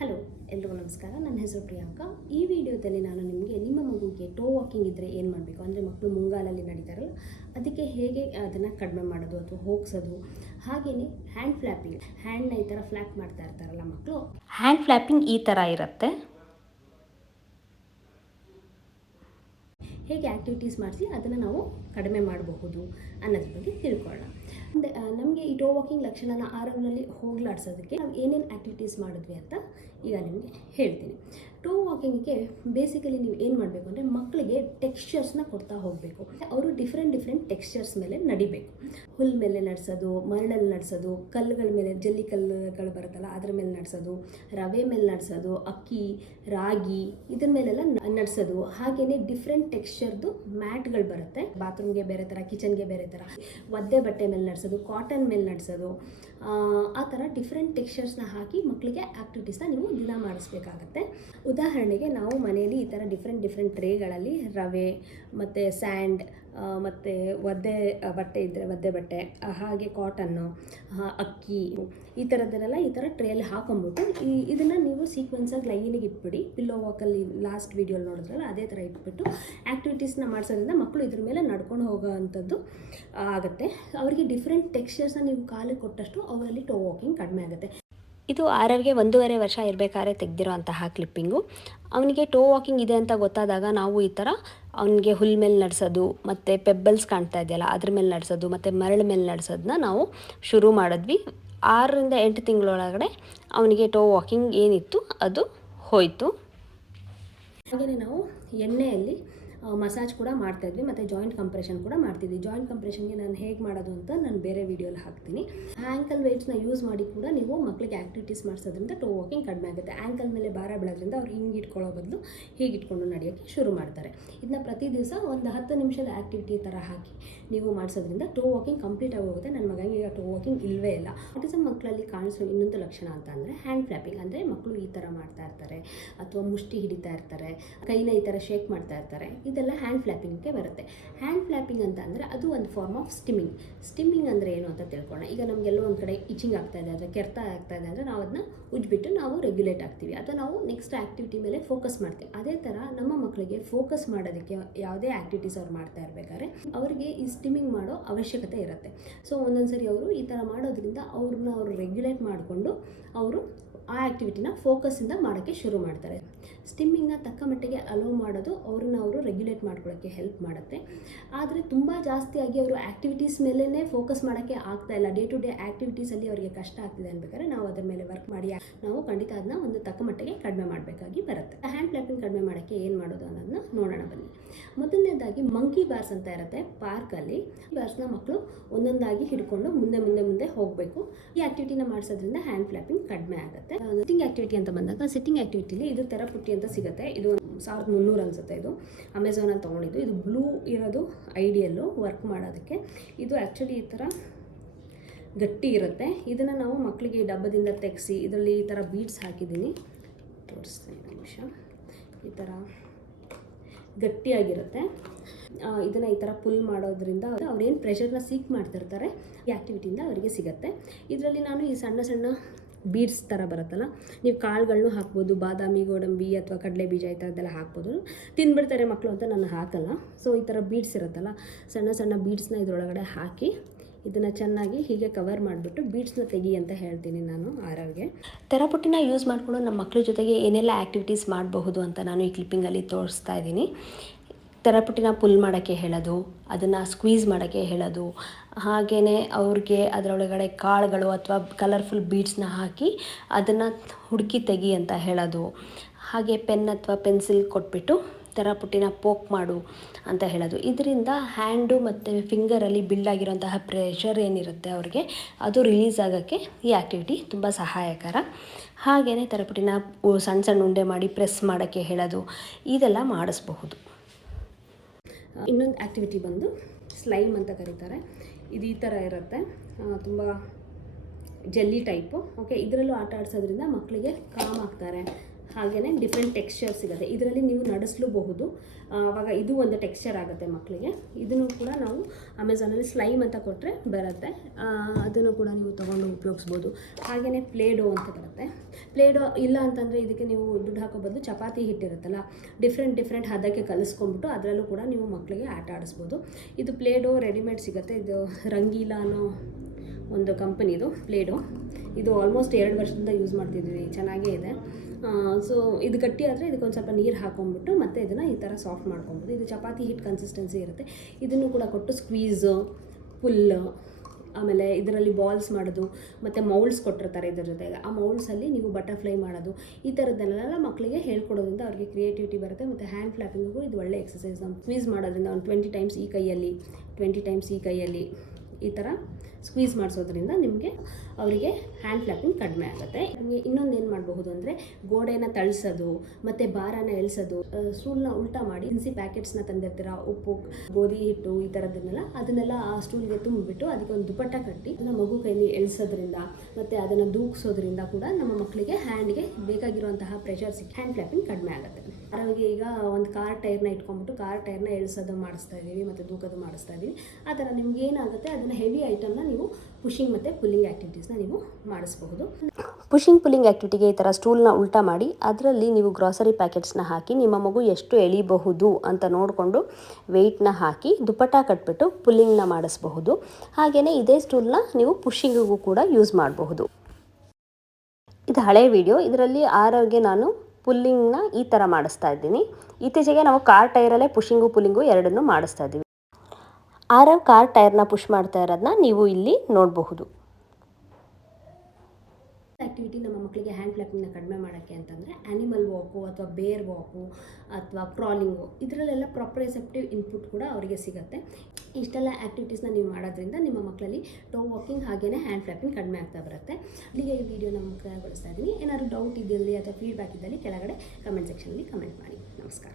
Hello ಎಲ್ರಿಗೂ ನಮಸ್ಕಾರ. ನನ್ನ ಹೆಸರು ಪ್ರಿಯಾಂಕಾ. ಈ ವಿಡಿಯೋದಲ್ಲಿ ನಾನು ನಿಮಗೆ ನಿಮ್ಮ ಮಗುಗೆ ಟೋ ವಾಕಿಂಗ್ ಇದ್ದರೆ ಏನು ಮಾಡಬೇಕು? ಅಂದರೆ ಮಕ್ಕಳು ಮುಂಗಾಲಲ್ಲಿ ನಡೀತಾರಲ್ಲ ಅದಕ್ಕೆ ಹೇಗೆ ಅದನ್ನು ಕಡಿಮೆ ಮಾಡೋದು ಅಥವಾ ಹೋಗ್ಸೋದು? ಹಾಗೆಯೇ ಹ್ಯಾಂಡ್ ಫ್ಲ್ಯಾಪಿಂಗ್ ಹ್ಯಾಂಡ್ನ ಈ ಥರ ಫ್ಲ್ಯಾಪ್ ಮಾಡ್ತಾ ಇರ್ತಾರಲ್ಲ ಮಕ್ಕಳು ಹ್ಯಾಂಡ್ ಫ್ಲ್ಯಾಪಿಂಗ್ ಈ ಥರ ಇರುತ್ತೆ. ಹೇಗೆ ಆ್ಯಕ್ಟಿವಿಟೀಸ್ ಮಾಡಿಸಿ ಅದನ್ನು ನಾವು ಕಡಿಮೆ ಮಾಡಬಹುದು ಅನ್ನೋದ್ರ ಬಗ್ಗೆ ತಿಳ್ಕೊಳ್ಳೋಣ. ನಮಗೆ ಈ ಟೋ ವಾಕಿಂಗ್ ಲಕ್ಷಣನ ಆರೋಗ್ಯದಲ್ಲಿ ಹೋಗ್ಲಾಡ್ಸೋದಕ್ಕೆ ನಾವು ಏನೇನು ಆ್ಯಕ್ಟಿವಿಟೀಸ್ ಮಾಡಿದ್ವಿ ಅಂತ ಈಗ ನಿಮಗೆ ಹೇಳ್ತೀನಿ. ಟೋ ವಾಕಿಂಗ್ಗೆ ಬೇಸಿಕಲಿ ನೀವು ಏನು ಮಾಡಬೇಕು ಅಂದರೆ ಮಕ್ಕಳಿಗೆ ಟೆಕ್ಸ್ಚರ್ಸ್ನ ಕೊಡ್ತಾ ಹೋಗಬೇಕು. ಅವರು ಡಿಫ್ರೆಂಟ್ ಡಿಫ್ರೆಂಟ್ ಟೆಕ್ಸ್ಚರ್ಸ್ ಮೇಲೆ ನಡಿಬೇಕು. ಹುಲ್ ಮೇಲೆ ನಡೆಸೋದು ಮರಳಲ್ಲಿ ನಡೆಸೋದು, ಕಲ್ಲುಗಳ ಮೇಲೆ ಜಲ್ಲಿ ಕಲ್ಲುಗಳು ಬರುತ್ತಲ್ಲ ಅದ್ರ ಮೇಲೆ ನಡೆಸೋದು, ರವೆ ಮೇಲೆ ನಡೆಸೋದು, ಅಕ್ಕಿ, ರಾಗಿ ಇದ್ರ ಮೇಲೆಲ್ಲ ನಡೆಸೋದು. ಹಾಗೆಯೇ ಡಿಫ್ರೆಂಟ್ ಟೆಕ್ಸ್ಚರ್ದು ಮ್ಯಾಟ್ಗಳು ಬರುತ್ತೆ. ಬಾತ್ರೂಮ್ಗೆ ಬೇರೆ ಥರ, ಕಿಚನ್ಗೆ ಬೇರೆ ಥರ. ಒದ್ದೆ ಬಟ್ಟೆ ಮೇಲೆ ನಡೆಸೋದು. ಕಾಟನ್ ಮೇಲೆ ನಡೆಸೋದು ಆ ಥರ ಡಿಫ್ರೆಂಟ್ ಟೆಕ್ಸ್ಚರ್ಸ್ನ ಹಾಕಿ ಮಕ್ಕಳಿಗೆ ಆ್ಯಕ್ಟಿವಿಟೀಸ್ನ ನೀವು ದಿನ ಮಾಡಿಸ್ಬೇಕಾಗತ್ತೆ. ಉದಾಹರಣೆಗೆ ನಾವು ಮನೆಯಲ್ಲಿ ಈ ಥರ ಡಿಫ್ರೆಂಟ್ ಡಿಫ್ರೆಂಟ್ ಟ್ರೇಗಳಲ್ಲಿ ರವೆ, ಮತ್ತು ಸ್ಯಾಂಡ್ ಮತ್ತು ಒದ್ದೆ ಬಟ್ಟೆ ಇದ್ದರೆ ಒದ್ದೆ ಬಟ್ಟೆ ಹಾಗೆ ಕಾಟನ್ನು ಅಕ್ಕಿ ಈ ಥರದ್ದನ್ನೆಲ್ಲ ಈ ಥರ ಟ್ರೇಯಲ್ಲಿ ಹಾಕೊಂಬಿಟ್ಟು ಈ, ಇದನ್ನು ನೀವು ಸೀಕ್ವೆನ್ಸಾಗಿ ಲೈನಿಗೆ ಇಟ್ಬಿಡಿ. ಪಿಲ್ಲೋ ವಾಕಲ್ಲಿ ಲಾಸ್ಟ್ ವೀಡಿಯೋಲಿ ನೋಡಿದ್ರಲ್ಲ ಅದೇ ಥರ ಇಟ್ಬಿಟ್ಟು ಆ್ಯಕ್ಟಿವಿಟೀಸ್ನ ಮಾಡಿಸೋದ್ರಿಂದ ಮಕ್ಕಳು ಇದ್ರ ಮೇಲೆ ನಡ್ಕೊಂಡು ಹೋಗೋ ಅಂಥದ್ದು ಆಗುತ್ತೆ. ಅವರಿಗೆ ಡಿಫ್ರೆಂಟ್ ಟೆಕ್ಸ್ಚರ್ಸ್ನ ನೀವು ಕಾಲಿಗೆ ಕೊಟ್ಟಷ್ಟು ಅವರಲ್ಲಿ ಟೋ ವಾಕಿಂಗ್ ಕಡಿಮೆ ಆಗುತ್ತೆ. ಇದು ಆರವ್ಗೆ ಒಂದೂವರೆ ವರ್ಷ ಇರಬೇಕಾದ್ರೆ ತೆಗೆದಿರೋ ಅಂತಹ ಕ್ಲಿಪ್ಪಿಂಗು ಅವನಿಗೆ ಟೋ ವಾಕಿಂಗ್ ಇದೆ ಅಂತ ಗೊತ್ತಾದಾಗ ನಾವು ಈ ಥರ ಅವನಿಗೆ ಹುಲ್ ಮೇಲೆ ನಡೆಸೋದು ಮತ್ತು ಪೆಬ್ಬಲ್ಸ್ ಕಾಣ್ತಾ ಇದೆಯಲ್ಲ ಅದ್ರ ಮೇಲೆ ನಡೆಸೋದು ಮತ್ತು ಮರಳು ಮೇಲೆ ನಡೆಸೋದನ್ನ ನಾವು ಶುರು ಮಾಡಿದ್ವಿ. ಆರರಿಂದ ಎಂಟು ತಿಂಗಳೊಳಗಡೆ ಅವನಿಗೆ ಟೋ ವಾಕಿಂಗ್ ಏನಿತ್ತು ಅದು ಹೋಯಿತು. ಹಾಗೆಯೇ ನಾವು ಎಣ್ಣೆಯಲ್ಲಿ ಮಸಾಜ್ ಕೂಡ ಮಾಡ್ತಾಯಿದ್ವಿ ಮತ್ತು ಜಾಯಿಂಟ್ ಕಂಪ್ರೆಷನ್ ಕೂಡ ಮಾಡ್ತಿದ್ವಿ. ಜಾಯಿಂಟ್ ಕಂಪ್ರೆಷನ್ಗೆ ನಾನು ಹೇಗೆ ಮಾಡೋದು ಅಂತ ನಾನು ಬೇರೆ ವೀಡಿಯೋಲಿ ಹಾಕ್ತೀನಿ. ಆ್ಯಂಕಲ್ ವೆಯ್ಟ್ಸ್ನ ಯೂಸ್ ಮಾಡಿ ಕೂಡ ನೀವು ಮಕ್ಕಳಿಗೆ ಆ್ಯಕ್ಟಿವಿಟೀಸ್ ಮಾಡಿಸೋದ್ರಿಂದ ಟೋ ವಾಕಿಂಗ್ ಕಡಿಮೆ ಆಗುತ್ತೆ. ಆ್ಯಂಕಲ್ ಮೇಲೆ ಭಾರ ಬೀಳೋದ್ರಿಂದ ಅವ್ರು ಹಿಂಗೆ ಇಟ್ಕೊಳ್ಳೋ ಬದಲು ಹೀಗೆ ಇಟ್ಕೊಂಡು ನಡೆಯೋಕ್ಕೆ ಶುರು ಮಾಡ್ತಾರೆ. ಇದನ್ನ ಪ್ರತಿ ದಿವಸ ಒಂದು ಹತ್ತು ನಿಮಿಷದ ಆ್ಯಕ್ಟಿವಿಟಿ ಥರ ಹಾಕಿ ನೀವು ಮಾಡಿಸೋದ್ರಿಂದ ಟೋ ವಾಕಿಂಗ್ ಕಂಪ್ಲೀಟ್ ಆಗಿ ಹೋಗುತ್ತೆ. ನನ್ನ ಮಗನಿಗೆ ಈಗ ಟೋ ವಾಕಿಂಗ್ ಇಲ್ಲವೇ ಇಲ್ಲ. ಆಟಿಸಮ್ ಮಕ್ಕಳಲ್ಲಿ ಕಾಣಿಸೋ ಇನ್ನೊಂದು ಲಕ್ಷಣ ಅಂತ ಅಂದರೆ ಹ್ಯಾಂಡ್ ಫ್ಲ್ಯಾಪಿಂಗ್ ಅಂದರೆ ಮಕ್ಕಳು ಈ ಥರ ಮಾಡ್ತಾ ಇರ್ತಾರೆ, ಅಥವಾ ಮುಷ್ಟಿ ಹಿಡಿತಾ ಇರ್ತಾರೆ, ಕೈನ ಈ ಥರ ಶೇಕ್ ಮಾಡ್ತಾ ಇರ್ತಾರೆ. ಇದೆಲ್ಲ ಹ್ಯಾಂಡ್ ಫ್ಲ್ಯಾಪಿಂಗ್ಗೆ ಬರುತ್ತೆ. ಹ್ಯಾಂಡ್ ಫ್ಲ್ಯಾಪಿಂಗ್ ಅಂತ ಅಂದರೆ ಅದು ಒಂದು ಫಾರ್ಮ್ ಆಫ್ ಸ್ಟಿಮ್ಮಿಂಗ್ ಸ್ಟಿಮ್ಮಿಂಗ್ ಅಂದರೆ ಏನು ಅಂತ ತಿಳ್ಕೊಳ್ಳೋಣ ಈಗ ನಮಗೆಲ್ಲೋ ಒಂದು ಕಡೆ ಇಚಿಂಗ್ ಆಗ್ತಾ ಇದೆ, ಅಂದರೆ ಕೆರ್ತ ಆಗ್ತಾ ಇದೆ ಅಂದರೆ ನಾವು ಅದನ್ನ ಉಜ್ಬಿಟ್ಟು ನಾವು ರೆಗ್ಯುಲೇಟ್ ಆಗ್ತೀವಿ. ಅಥವಾ ನಾವು ನೆಕ್ಸ್ಟ್ ಆ್ಯಕ್ಟಿವಿಟಿ ಮೇಲೆ ಫೋಕಸ್ ಮಾಡ್ತೀವಿ. ಅದೇ ಥರ ನಮ್ಮ ಮಕ್ಕಳಿಗೆ ಫೋಕಸ್ ಮಾಡೋದಕ್ಕೆ ಯಾವುದೇ ಆ್ಯಕ್ಟಿವಿಟೀಸ್ ಅವ್ರು ಮಾಡ್ತಾ ಇರಬೇಕಾದ್ರೆ ಅವರಿಗೆ ಈ ಸ್ಟಿಮ್ಮಿಂಗ್ ಮಾಡೋ ಅವಶ್ಯಕತೆ ಇರುತ್ತೆ. ಸೊ ಒಂದೊಂದು ಸರಿ ಅವರು ಈ ಥರ ಮಾಡೋದ್ರಿಂದ ಅವ್ರನ್ನ ಅವರು ರೆಗ್ಯುಲೇಟ್ ಮಾಡಿಕೊಂಡು ಅವರು ಆ ಆ್ಯಕ್ಟಿವಿಟಿನ ಫೋಕಸಿಂದ ಮಾಡೋಕ್ಕೆ ಶುರು ಮಾಡ್ತಾರೆ. ಸ್ಟಿಮ್ಮಿಂಗ್ನ ತಕ್ಕ ಮಟ್ಟಿಗೆ ಅಲೋ ಮಾಡೋದು ಅವ್ರನ್ನ ಅವರು ರೆಗ್ಯುಲೇಟ್ ಮಾಡ್ಕೊಳ್ಳೋಕ್ಕೆ ಹೆಲ್ಪ್ ಮಾಡುತ್ತೆ. ಆದರೆ ತುಂಬ ಜಾಸ್ತಿಯಾಗಿ ಅವರು ಆ್ಯಕ್ಟಿವಿಟೀಸ್ ಮೇಲೇ ಫೋಕಸ್ ಮಾಡೋಕ್ಕೆ ಆಗ್ತಾ ಇಲ್ಲ. ಡೇ ಟು ಡೇ ಆ್ಯಕ್ಟಿವಿಟೀಸಲ್ಲಿ ಅವರಿಗೆ ಕಷ್ಟ ಆಗ್ತಿದೆ ಅನ್ಬೇಕಾದ್ರೆ ನಾವು ಅದರ ಮೇಲೆ ವರ್ಕ್ ಮಾಡಿ ನಾವು ಖಂಡಿತ ಅದನ್ನ ಒಂದು ತಕ್ಕ ಮಟ್ಟಿಗೆ ಕಡಿಮೆ ಮಾಡಬೇಕಾಗಿ ಬರುತ್ತೆ. ಹ್ಯಾಂಡ್ ಕ್ಲಾಪಿಂಗ್ ಕಡಿಮೆ ಮಾಡೋಕ್ಕೆ ಏನು ಮಾಡೋದು ಅನ್ನೋದನ್ನ ನೋಡೋಣ ಬನ್ನಿ. ಮೊದಲನೇದಾಗಿ ಮಂಕಿ ಬಾರ್ಸ್ ಅಂತ ಇರುತ್ತೆ ಪಾರ್ಕಲ್ಲಿ ಬಾರ್ಸ್ನ ಮಕ್ಕಳು ಒಂದೊಂದಾಗಿ ಹಿಡ್ಕೊಂಡು ಮುಂದೆ ಮುಂದೆ ಮುಂದೆ ಹೋಗಬೇಕು. ಈ ಆ್ಯಕ್ಟಿವಿಟಿನ ಮಾಡಿಸೋದ್ರಿಂದ ಹ್ಯಾಂಡ್ ಫ್ಲಾಪಿಂಗ್ ಕಡಿಮೆ ಆಗುತ್ತೆ. ಸಿಟ್ಟಿಂಗ್ ಆ್ಯಕ್ಟಿವಿಟಿ ಅಂತ ಬಂದಾಗ ಸಿಟ್ಟಿಂಗ್ ಆ್ಯಕ್ಟಿವಿಟಿಲಿ ಇದು ತೆರಪುಟ್ಟಿ ಪುಟ್ಟಿ ಅಂತ ಸಿಗುತ್ತೆ. ಇದು ಸಾವಿರದ ಮುನ್ನೂರು ಅನ್ಸುತ್ತೆ ಇದು. ಅಮೆಝಾನಲ್ಲಿ ತೊಗೊಂಡಿದ್ದು. ಇದು ಬ್ಲೂ ಇರೋದು ಐಡಿಯಲ್ಲು ವರ್ಕ್ ಮಾಡೋದಕ್ಕೆ. ಇದು ಆ್ಯಕ್ಚುಲಿ ಈ ಥರ ಗಟ್ಟಿ ಇರುತ್ತೆ. ಇದನ್ನು ನಾವು ಮಕ್ಕಳಿಗೆ ಡಬ್ಬದಿಂದ ತೆಗೆಸಿ ಇದರಲ್ಲಿ ಈ ಥರ ಬೀಡ್ಸ್ ಹಾಕಿದ್ದೀನಿ. ತೋರಿಸ್ತೀನಿ ನಿಮಿಷ. ಈ ಥರ ಗಟ್ಟಿಯಾಗಿರುತ್ತೆ. ಇದನ್ನು ಈ ಥರ ಪುಲ್ ಮಾಡೋದ್ರಿಂದ ಅವ್ರೇನು ಪ್ರೆಷರ್ನ ಸೀಕ್ ಮಾಡ್ತಿರ್ತಾರೆ, ಈ ಆ್ಯಕ್ಟಿವಿಟಿಯಿಂದ ಅವರಿಗೆ ಸಿಗುತ್ತೆ. ಇದರಲ್ಲಿ ನಾನು ಈ ಸಣ್ಣ ಸಣ್ಣ ಬೀಡ್ಸ್ ಥರ ಬರುತ್ತಲ್ಲ, ನೀವು ಕಾಳುಗಳ್ನೂ ಹಾಕ್ಬೋದು, ಬಾದಾಮಿ, ಗೋಡಂಬಿ ಅಥವಾ ಕಡಲೆ ಬೀಜ ಈ ಥರದ್ದೆಲ್ಲ ಹಾಕ್ಬೋದು. ತಿಂದ್ಬಿಡ್ತಾರೆ ಮಕ್ಕಳು ಅಂತ ನಾನು ಹಾಕಲ್ಲ. ಸೊ ಈ ಥರ ಬೀಡ್ಸ್ ಇರುತ್ತಲ್ಲ, ಸಣ್ಣ ಸಣ್ಣ ಬೀಡ್ಸ್ನ ಇದರೊಳಗಡೆ ಹಾಕಿ ಇದನ್ನು ಚೆನ್ನಾಗಿ ಹೀಗೆ ಕವರ್ ಮಾಡಿಬಿಟ್ಟು ಬೀಡ್ಸ್ನ ತೆಗಿ ಅಂತ ಹೇಳ್ತೀನಿ ನಾನು ಆರೋಗ್ಯ ತೆರಪುಟ್ಟಿನ ಯೂಸ್ ಮಾಡಿಕೊಂಡು ನಮ್ಮ ಮಕ್ಕಳ ಜೊತೆಗೆ ಏನೆಲ್ಲ ಆ್ಯಕ್ಟಿವಿಟೀಸ್ ಮಾಡಬಹುದು ಅಂತ ನಾನು ಈ ಕ್ಲಿಪ್ಪಿಂಗಲ್ಲಿ ತೋರಿಸ್ತಾ ಇದ್ದೀನಿ. ತೆರಪುಟ್ಟಿನ ಪುಲ್ ಮಾಡೋಕ್ಕೆ ಹೇಳೋದು, ಅದನ್ನು ಸ್ಕ್ವೀಸ್ ಮಾಡೋಕ್ಕೆ ಹೇಳೋದು. ಹಾಗೆಯೇ ಅವ್ರಿಗೆ ಅದರೊಳಗಡೆ ಕಾಳುಗಳು ಅಥವಾ ಕಲರ್ಫುಲ್ ಬೀಡ್ಸ್ನ ಹಾಕಿ ಅದನ್ನು ಹುಡುಕಿ ತೆಗಿ ಅಂತ ಹೇಳೋದು. ಹಾಗೆ ಪೆನ್ ಅಥವಾ ಪೆನ್ಸಿಲ್ ಕೊಟ್ಬಿಟ್ಟು ತೆರಪುಟ್ಟಿನ ಪೋಕ್ ಮಾಡು ಅಂತ ಹೇಳೋದು. ಇದರಿಂದ ಹ್ಯಾಂಡು ಮತ್ತು ಫಿಂಗರಲ್ಲಿ ಬಿಲ್ಡ್ ಆಗಿರೋಂತಹ ಪ್ರೆಷರ್ ಏನಿರುತ್ತೆ ಅವ್ರಿಗೆ, ಅದು ರಿಲೀಸ್ ಆಗೋಕ್ಕೆ ಈ ಆ್ಯಕ್ಟಿವಿಟಿ ತುಂಬ ಸಹಾಯಕರ. ಹಾಗೆಯೇ ತೆರಪುಟ್ಟಿನ ಉ- ಸಣ್ಣ ಸಣ್ಣ ಉಂಡೆ ಮಾಡಿ ಪ್ರೆಸ್ ಮಾಡೋಕ್ಕೆ ಹೇಳೋದು. ಇದೆಲ್ಲ ಮಾಡಿಸ್ಬಹುದು. ಇನ್ನೊಂದು ಆ್ಯಕ್ಟಿವಿಟಿ ಬಂದು ಸ್ಲೈಮ್ ಅಂತ ಕರೀತಾರೆ. ಇದು ಈ ಥರ ಇರುತ್ತೆ. ತುಂಬ ಜಲ್ಲಿ ಟೈಪು. ಓಕೆ ಇದರಲ್ಲೂ ಆಟ ಆಡಿಸೋದ್ರಿಂದ ಮಕ್ಕಳಿಗೆ ಕಾಮ್ ಆಗ್ತಾರೆ. ಹಾಗೆಯೇ ಡಿಫ್ರೆಂಟ್ ಟೆಕ್ಸ್ಚರ್ ಸಿಗುತ್ತೆ. ಇದರಲ್ಲಿ ನೀವು ನಡೆಸಲೂಬಹುದು. ಆವಾಗ ಇದು ಒಂದು ಟೆಕ್ಸ್ಚರ್ ಆಗುತ್ತೆ ಮಕ್ಕಳಿಗೆ ಇದನ್ನು ಕೂಡ ನಾವು ಅಮೆಝಾನಲ್ಲಿ ಸ್ಲೈಮ್ ಅಂತ ಕೊಟ್ಟರೆ ಬರುತ್ತೆ. ಅದನ್ನು ಕೂಡ ನೀವು ತೊಗೊಂಡು ಉಪಯೋಗಿಸ್ಬೋದು. ಹಾಗೆಯೇ ಪ್ಲೇಡೋ ಅಂತ ಬರುತ್ತೆ. ಪ್ಲೇಡೋ ಇಲ್ಲ ಅಂತಂದರೆ ಇದಕ್ಕೆ ನೀವು ದುಡ್ಡು ಹಾಕೋ ಬದಲು ಚಪಾತಿ ಹಿಟ್ಟಿರುತ್ತಲ್ಲ ಡಿಫ್ರೆಂಟ್ ಡಿಫ್ರೆಂಟ್ ಹದಕ್ಕೆ ಕಲಿಸ್ಕೊಂಡ್ಬಿಟ್ಟು ಅದರಲ್ಲೂ ಕೂಡ ನೀವು ಮಕ್ಕಳಿಗೆ ಆಟ ಆಡಿಸ್ಬೋದು. ಇದು ಪ್ಲೇಡೋ ರೆಡಿಮೇಡ್ ಸಿಗುತ್ತೆ. ಇದು ರಂಗೀಲ ಅನ್ನೋ ಒಂದು ಕಂಪನಿದು ಪ್ಲೇಡು ಇದು ಆಲ್ಮೋಸ್ಟ್ ಎರಡು ವರ್ಷದಿಂದ ಯೂಸ್ ಮಾಡ್ತಿದ್ದೀವಿ ಚೆನ್ನಾಗೇ ಇದೆ. ಸೊ ಇದು ಗಟ್ಟಿ ಆದರೆ ಇದಕ್ಕೊಂದು ಸ್ವಲ್ಪ ನೀರು ಹಾಕೊಂಡ್ಬಿಟ್ಟು ಮತ್ತೆ ಇದನ್ನು ಈ ಥರ ಸಾಫ್ಟ್ ಮಾಡ್ಕೊಬೋದು ಇದು ಚಪಾತಿ ಹಿಟ್ ಕನ್ಸಿಸ್ಟೆನ್ಸಿ ಇರುತ್ತೆ. ಇದನ್ನು ಕೂಡ ಕೊಟ್ಟು ಸ್ಕ್ವೀಸು ಪುಲ್ ಆಮೇಲೆ ಇದರಲ್ಲಿ ಬಾಲ್ಸ್ ಮಾಡೋದು, ಮತ್ತು ಮೌಲ್ಡ್ಸ್ ಕೊಟ್ಟಿರ್ತಾರೆ ಇದ್ರ ಜೊತೆಗೆ. ಆ ಮೌಲ್ಡ್ಸಲ್ಲಿ ನೀವು ಬಟರ್ಫ್ಲೈ ಮಾಡೋದು, ಈ ಥರದ್ದನ್ನೆಲ್ಲ ಮಕ್ಕಳಿಗೆ ಹೇಳ್ಕೊಡೋದ್ರಿಂದ ಅವ್ರಿಗೆ ಕ್ರಿಯೇಟಿವಿಟಿ ಬರುತ್ತೆ, ಮತ್ತು ಹ್ಯಾಂಡ್ ಫ್ಲಾಪಿಂಗಿಗೂ ಇದು ಒಳ್ಳೆ ಎಕ್ಸಸೈಸ್ ನಾವು ಸ್ಕ್ವೀಸ್ ಮಾಡೋದ್ರಿಂದ ಒಂದು ಟ್ವೆಂಟಿ ಟೈಮ್ಸ್ ಈ ಕೈಯಲ್ಲಿ ಟ್ವೆಂಟಿ ಟೈಮ್ಸ್ ಈ ಕೈಯಲ್ಲಿ ಈ ಥರ ಸ್ಕ್ವೀಸ್ ಮಾಡಿಸೋದ್ರಿಂದ ನಿಮಗೆ ಅವರಿಗೆ ಹ್ಯಾಂಡ್ ಫ್ಲಾಪಿಂಗ್ ಕಡಿಮೆ ಆಗುತ್ತೆ. ಇನ್ನೊಂದು ಏನು ಮಾಡಬಹುದು ಅಂದರೆ ಗೋಡೆನ ತಳಿಸೋದು, ಮತ್ತು ಭಾರನ ಎಳ್ಸೋದು ಸ್ಟೂಲ್ನ ಉಲ್ಟಾ ಮಾಡಿ ದಿನಸಿ ಪ್ಯಾಕೆಟ್ಸ್ನ ತಂದಿರ್ತೀರ, ಉಪ್ಪು, ಗೋಧಿ ಹಿಟ್ಟು ಈ ಥರದ್ದನ್ನೆಲ್ಲ ಅದನ್ನೆಲ್ಲ ಆ ಸ್ಟೂಲ್ಗೆ ತುಂಬಿಬಿಟ್ಟು ಅದಕ್ಕೆ ಒಂದು ದುಪಟ್ಟ ಕಟ್ಟಿ ಅದನ್ನು ಮಗು ಕೈಲಿ ಎಳ್ಸೋದ್ರಿಂದ ಮತ್ತು ಅದನ್ನು ದೂಕ್ಸೋದ್ರಿಂದ ಕೂಡ ನಮ್ಮ ಮಕ್ಕಳಿಗೆ ಹ್ಯಾಂಡ್ಗೆ ಬೇಕಾಗಿರುವಂತಹ ಪ್ರೆಷರ್ ಸಿಕ್ಕಿ ಹ್ಯಾಂಡ್ ಫ್ಲಾಪಿಂಗ್ ಕಡಿಮೆ ಆಗುತ್ತೆ. ಆರೋಗ್ಯ ಈಗ ಒಂದು ಕಾರ್ ಟೈರ್ನ ಇಟ್ಕೊಂಬಿಟ್ಟು ಕಾರ್ ಟೈರ್ನ ಎಳ್ಸೋದು ಮಾಡಿಸ್ತಾ ಇದ್ದೀವಿ ಮತ್ತು ದೂಕೋದು ಮಾಡಿಸ್ತಾ ಇದ್ದೀವಿ ಆ ಥರ ನಿಮ್ಗೆ ಏನಾಗುತ್ತೆ, ಅದನ್ನು ಹೆವಿ ಐಟಮ್ನ ನೀವು ಪುಷಿಂಗ್ ಮತ್ತು ಪುಲ್ಲಿಂಗ್ ಆ್ಯಕ್ಟಿವಿಟೀಸ್ನ ನೀವು ಮಾಡಿಸ್ಬಹುದು. ಪುಷಿಂಗ್ ಪುಲ್ಲಿಂಗ್ ಆ್ಯಕ್ಟಿವಿಟಿಗೆ ಈ ಥರ ಸ್ಟೂಲ್ನ ಉಲ್ಟಾ ಮಾಡಿ, ಅದರಲ್ಲಿ ನೀವು ಗ್ರಾಸರಿ ಪ್ಯಾಕೆಟ್ಸ್ನ ಹಾಕಿ, ನಿಮ್ಮ ಮಗು ಎಷ್ಟು ಎಳಿಬಹುದು ಅಂತ ನೋಡಿಕೊಂಡು ವೆಯ್ಟ್ನ ಹಾಕಿ ದುಪ್ಪಟ್ಟ ಕಟ್ಬಿಟ್ಟು ಪುಲ್ಲಿಂಗ್ನ ಮಾಡಿಸಬಹುದು. ಹಾಗೆಯೇ ಇದೇ ಸ್ಟೂಲ್ನ ನೀವು ಪುಷಿಂಗಿಗೂ ಕೂಡ ಯೂಸ್ ಮಾಡಬಹುದು. ಇದು ಹಳೆ ವಿಡಿಯೋ ಇದರಲ್ಲಿ ಆರೋಗ್ಯ ನಾನು ಪುಲ್ಲಿಂಗ್ನ ಈ ಥರ ಮಾಡಿಸ್ತಾ ಇದ್ದೀನಿ. ಇತ್ತೀಚೆಗೆ ನಾವು ಕಾರ್ ಟೈರಲ್ಲೇ ಪುಷಿಂಗು ಪುಲ್ಲಿಂಗು ಎರಡನ್ನೂ ಮಾಡಿಸ್ತಾ ಇದ್ದೀವಿ. ಆರವ್ ಕಾರ್ ಟೈರ್ನ ಪುಷ್ ಮಾಡ್ತಾ ಇರೋದನ್ನ ನೀವು ಇಲ್ಲಿ ನೋಡಬಹುದು. ಆ್ಯಕ್ಟಿವಿಟಿ ನಮ್ಮ ಮಕ್ಕಳಿಗೆ ಹ್ಯಾಂಡ್ ಫ್ಲಾಪಿಂಗ್ನ ಕಡಿಮೆ ಮಾಡೋಕ್ಕೆ ಅಂತಂದರೆ ಆ್ಯನಿಮಲ್ ವಾಕು ಅಥವಾ ಬೇರ್ ವಾಕು ಅಥವಾ ಕ್ರಾಲಿಂಗು ಇದರಲ್ಲೆಲ್ಲ ಪ್ರಾಪ್ರೆಸೆಪ್ಟಿವ್ ಇನ್ಪುಟ್ ಕೂಡ ಅವರಿಗೆ ಸಿಗುತ್ತೆ. ಇಷ್ಟೆಲ್ಲ ಆ್ಯಕ್ಟಿವಿಟೀಸ್ನ ನೀವು ಮಾಡೋದ್ರಿಂದ ನಿಮ್ಮ ಮಕ್ಕಳಲ್ಲಿ ಟೋ ವಾಕಿಂಗ್ ಹಾಗೆಯೇ ಹ್ಯಾಂಡ್ ಫ್ಲಾಪಿಂಗ್ ಕಡಿಮೆ ಆಗ್ತಾ ಬರುತ್ತೆ. ಇಲ್ಲಿಗೆ ಈ ವಿಡಿಯೋನ ಮುಕ್ತಾಯಗೊಳಿಸ್ತಾ ಇದ್ದೀನಿ. ಏನಾದರೂ ಡೌಟ್ ಇದ್ದಲ್ಲಿ ಅಥವಾ ಫೀಡ್ಬ್ಯಾಕ್ ಇದ್ದಲ್ಲಿ ಕೆಳಗಡೆ ಕಮೆಂಟ್ ಸೆಕ್ಷನಲ್ಲಿ ಕಮೆಂಟ್ ಮಾಡಿ. ನಮಸ್ಕಾರ.